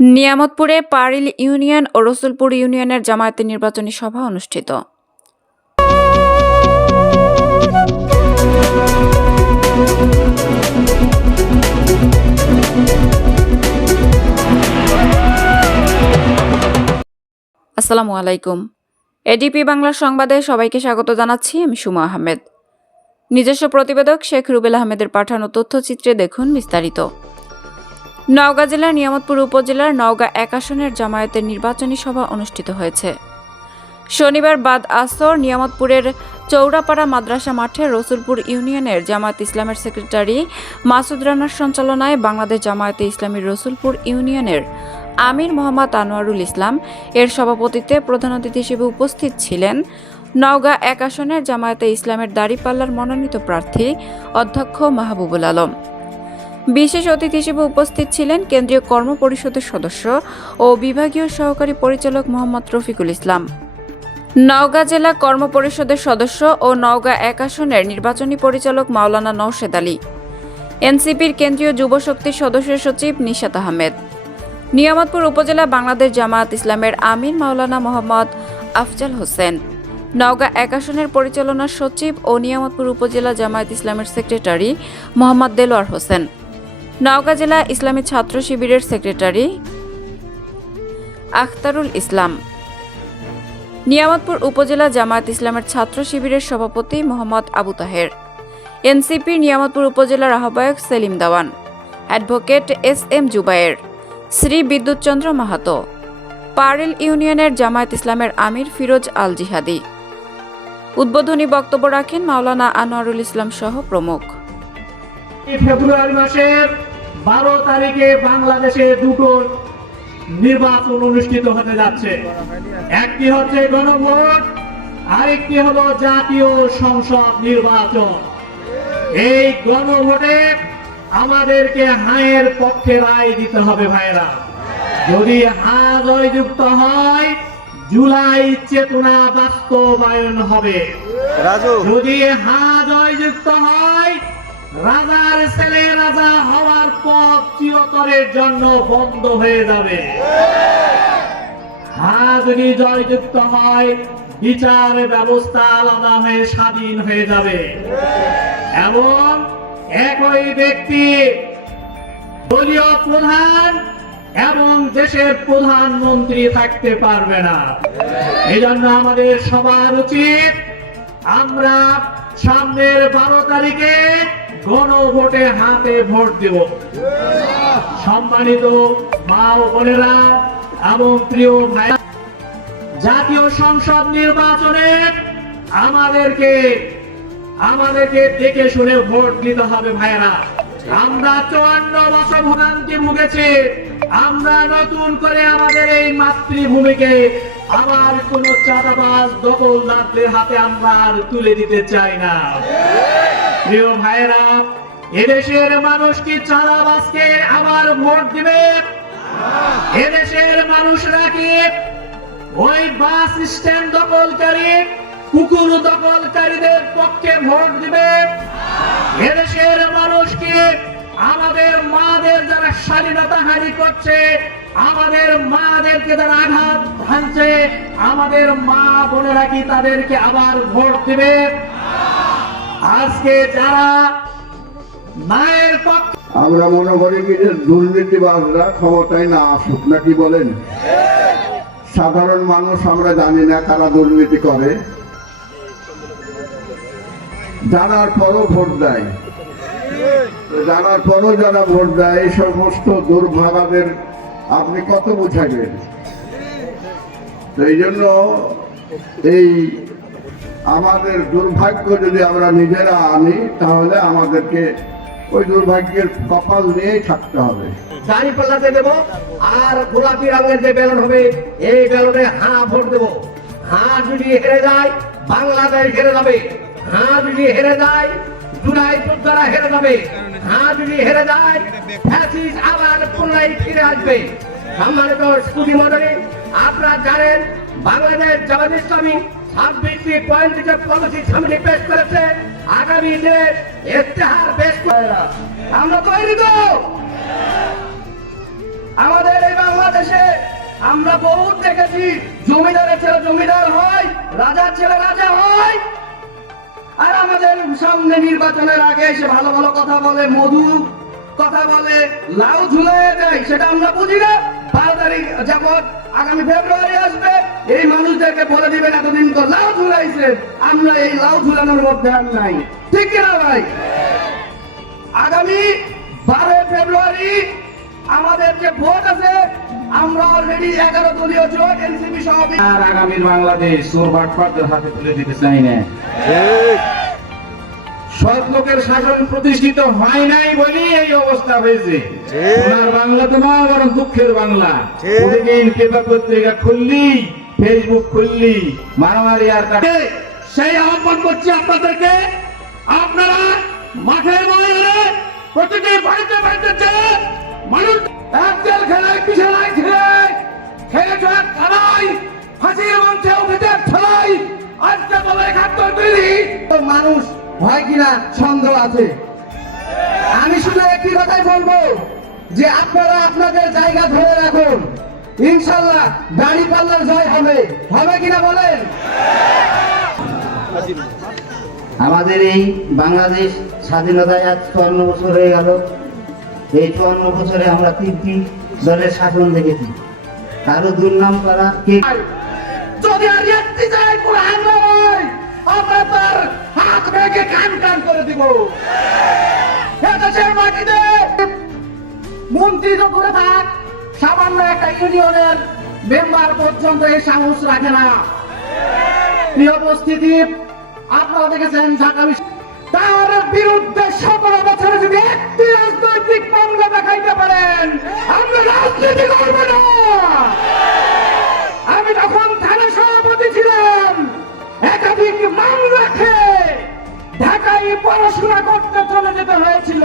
নিয়ামতপুরে পারিল ইউনিয়ন ও রসুলপুর ইউনিয়নের জামায়াতের নির্বাচনী সভা অনুষ্ঠিত। আসসালামু আলাইকুম। এডিপি বাংলা সংবাদে সবাইকে স্বাগত জানাচ্ছি। আমি সুমা আহমেদ। নিজস্ব প্রতিবেদক শেখ রুবেল আহমেদের পাঠানো তথ্যচিত্রে দেখুন বিস্তারিত। নওগাঁ জেলার নিয়ামতপুর উপজেলার নওগাঁ ১ আসনের জামায়াতের নির্বাচনী সভা অনুষ্ঠিত হয়েছে। শনিবার বাদ আসর নিয়ামতপুরের চৌরাপাড়া মাদ্রাসা মাঠে রসুলপুর ইউনিয়নের জামায়াত ইসলামের সেক্রেটারি মাসুদ রানার সঞ্চালনায় বাংলাদেশ জামায়াতে ইসলামীর রসুলপুর ইউনিয়নের আমির মোহাম্মদ আনোয়ারুল ইসলাম এর সভাপতিত্বে প্রধান অতিথি হিসেবে উপস্থিত ছিলেন নওগাঁ ১ আসনের জামায়াতে ইসলামের দাঁড়িপাল্লার মনোনীত প্রার্থী অধ্যক্ষ মাহবুবুল আলম। বিশেষ অতিথি হিসেবে উপস্থিত ছিলেন কেন্দ্রীয় কর্ম পরিষদের সদস্য ও বিভাগীয় সহকারী পরিচালক মোহাম্মদ রফিকুল ইসলাম, নওগাঁ জেলা কর্ম পরিষদের সদস্য ও নওগাঁ ১ আসনের নির্বাচনী পরিচালক মাওলানা নওশেদ আলী, এনসিপির কেন্দ্রীয় যুব শক্তির সদস্য সচিব নিশাত আহমেদ, নিয়ামতপুর উপজেলা বাংলাদেশ জামায়াত ইসলামের আমির মাওলানা মোহাম্মদ আফজাল হোসেন, নওগাঁ ১ আসনের পরিচালনা সচিব ও নিয়ামতপুর উপজেলা জামায়াত ইসলামের সেক্রেটারি মোহাম্মদ দেলোয়ার হোসেন, নওগাঁ জেলা ইসলামী ছাত্র শিবিরের সেক্রেটারি আখতারুল ইসলাম, নিয়ামতপুর উপজেলা জামায়াত ইসলামের ছাত্র শিবিরের সভাপতি মোহাম্মদ আবু তাহের, এনসিপির নিয়ামতপুর উপজেলার আহ্বায়ক সেলিম দাওয়ান, অ্যাডভোকেট SM জুবায়ের, শ্রী বিদ্যুৎচন্দ্র মাহাতো, পারিল ইউনিয়নের জামায়াত ইসলামের আমির ফিরোজ আল জিহাদি। উদ্বোধনী বক্তব্য রাখেন মাওলানা আনোয়ারুল ইসলাম সহ প্রমুখ। ফেব্রুয়ারি মাসের 12 তারিখে বাংলাদেশে দুটো নির্বাচন অনুষ্ঠিত হতে যাচ্ছে। একটি হচ্ছে গণভোট, আরেকটি হলো জাতীয় সংসদ নির্বাচন। এই গণভোটে আমাদেরকে হায়ের পক্ষে রায় দিতে হবে ভাইরা। যদি হা জয়যুক্ত হয়, জুলাই চেতনা বাস্তবায়ন হবে। যদি হা জয়যুক্ত হয়, রাজার ছেলে রাজা হওয়ার পথ চিরতরের জন্য বন্ধ হয়ে যাবে। হ্যাঁ, যদি জয়যুক্ত হয়, বিচার ব্যবস্থা আলাদা হয়ে স্বাধীন হয়ে যাবে এবং একই ব্যক্তি দলীয় প্রধান এবং দেশের প্রধানমন্ত্রী থাকতে পারবে না। এই জন্য আমাদের সবার উচিত আমরা সামনের 12 তারিখে গণভোটে হাতে ভোট দেব। সম্মানিত মা ও বোনেরা এবং প্রিয় ভাই, জাতীয় সংসদ নির্বাচনে আমাদেরকে দেখে শুনে ভোট দিতে হবে ভাইরা। আমরা 54 বছর ভোগান্তি ভুগেছি। আমরা নতুন করে আমাদের এই মাতৃভূমিকে আবার কোন চাঁদাবাজ দখলদারদের হাতে আমরা আর তুলে দিতে চাই না। প্রিয় ভাইরা, এদেশের মানুষ কি চাঁদাবাজকে আবার ভোট দিবে? এদেশের মানুষরা কি ওই বাস স্ট্যান্ড দখলকারী, কুকুর দখলকারীদের পক্ষে ভোট দিবে? এদেশের মানুষ কি আমাদের মাদের যারা স্বাধীনতাহানি করছে, আমাদের মাদেরকে যারা আঘাত হানছে, আমাদের মা বোনেরা কি তাদেরকে আবার ভোট দিবে? আজকে যারা মায়ের পক্ষে, আমরা মনে করি কি যে দুর্নীতিবাজরা ক্ষমতায় না আসুক, নাকি বলেন? সাধারণ মানুষ আমরা জানি না কারা দুর্নীতি করে, জানার পরও ভোট দেয়। জানার পরও যারা ভোট দেয়, এই সমস্ত দুর্ভাগাদের আপনি কত বুঝাবেন? এই জন্য এই আমাদের দুর্ভাগ্য যদি আমরা নিজেরা আনি, তাহলে আমাদেরকে ওই দুর্ভাগ্যের কপাল নিয়েই থাকতে হবে। দাড়ি পাল্লাতে দেব আর গোলাপি রঙের যে ব্যালট হবে, এই ব্যালটে হ্যাঁ ভোট দেব। হ্যাঁ যদি হেরে যায়, বাংলাদেশ হেরে যাবে। হ্যাঁ যদি হেরে যায়, জুলাই যোদ্ধারা হেরে যাবে। হ্যাঁ যদি হেরে যায়, ফ্যাসিস্ট আবার পুনরায় ফিরে আসবে। সম্মানিত সুধী মণ্ডলী, আপনারা জানেন বাংলাদেশ জামায়াত ইসলামী 26টি পয়েন্টে পলিসি সামনে পেশ করেছে। আগামী দিনে ইশতেহার পেশ করে আমরা তৈরি তো আমাদের এই বাংলাদেশ আমরা বহুত দেখেছি, জমিদারের ছেলে জমিদার হয়, রাজার ছেলে রাজা হয়। আর আমাদের সামনে নির্বাচনের আগে এসে ভালো ভালো কথা বলে, মধু কথা বলে, লাউ ঝুলিয়ে দেয়, সেটা আমরা বুঝি না। 12 তারিখ যখন আগামী ফেব্রুয়ারি আসবে, এই মানুষদেরকে বলে দিবেন এতদিন তো লাউ ঝুলাইছে, আমরা এই লাউ ঝুলানোর মধ্যে আর নাই, ঠিক কিনা ভাই? আগামী 12 ফেব্রুয়ারি আমাদের যে ভোট আছে, আমরা অলরেডি 11 দলীয় জোট এনসিপি সহ আর আগামীর বাংলাদেশ চোর বাটপারদের হাতে তুলে দিতে চাই না। সৎ লোকের শাসন প্রতিষ্ঠিত হয় নাই বলি এই অবস্থা হয়েছে। সোনার বাংলা তো না, বরং দুঃখের বাংলা। প্রতিদিন পেপার পত্রিকা খুললি, ফেসবুক খুললি, মারামারি আর সেই আহ্বান করছি আপনাদেরকে, আপনারা মাঠের ময়দানে প্রতিটি বাড়িতে বাড়িতে যে মানুষ একজেল খেলায় পিছানায় খেলে চলে খেলায় ফাঁসির মঞ্চে উঠেছে খেলায়, আজকে বলে 71 তৈরি মানুষ হয় কিনা সন্দেহ আছে। আমি শুধু একটি কথাই বলবো যে আপনারা আপনাদের জায়গা ধরে রাখুন, ইনশাল্লাহ দাড়ি পাল্লার জয় হবে, হবে কিনা বলেন? আমাদের এই বাংলাদেশ স্বাধীনতায় আজ 54 বছর হয়ে গেল। এই 54 বছরে আমরা 3টি দলের শাসন দেখেছি। কারো দুর্নাম করা কে যদি আর একটি যায় কোরআন নয়, আমরা তার হাত ভেঙে কান কান করে দিব। এদেশের মাটিতে মন্ত্রী তো করে থাক, সামান্য একটা ইউনিয়নের মেম্বার পর্যন্ত এই সাহস রাখে না। প্রিয় উপস্থিতি, আপনারা দেখেছেন ঢাকা তার বিরুদ্ধে 17 বছরে যদি একটি রাজনৈতিক মামলা দেখাইতে পারেন, আমরা রাজনীতি করব না। আমি তখন থানা সভাপতি ছিলাম, একাধিক মামলা খেয়ে ঢাকায় পড়াশোনা করতে চলে যেতে হয়েছিল।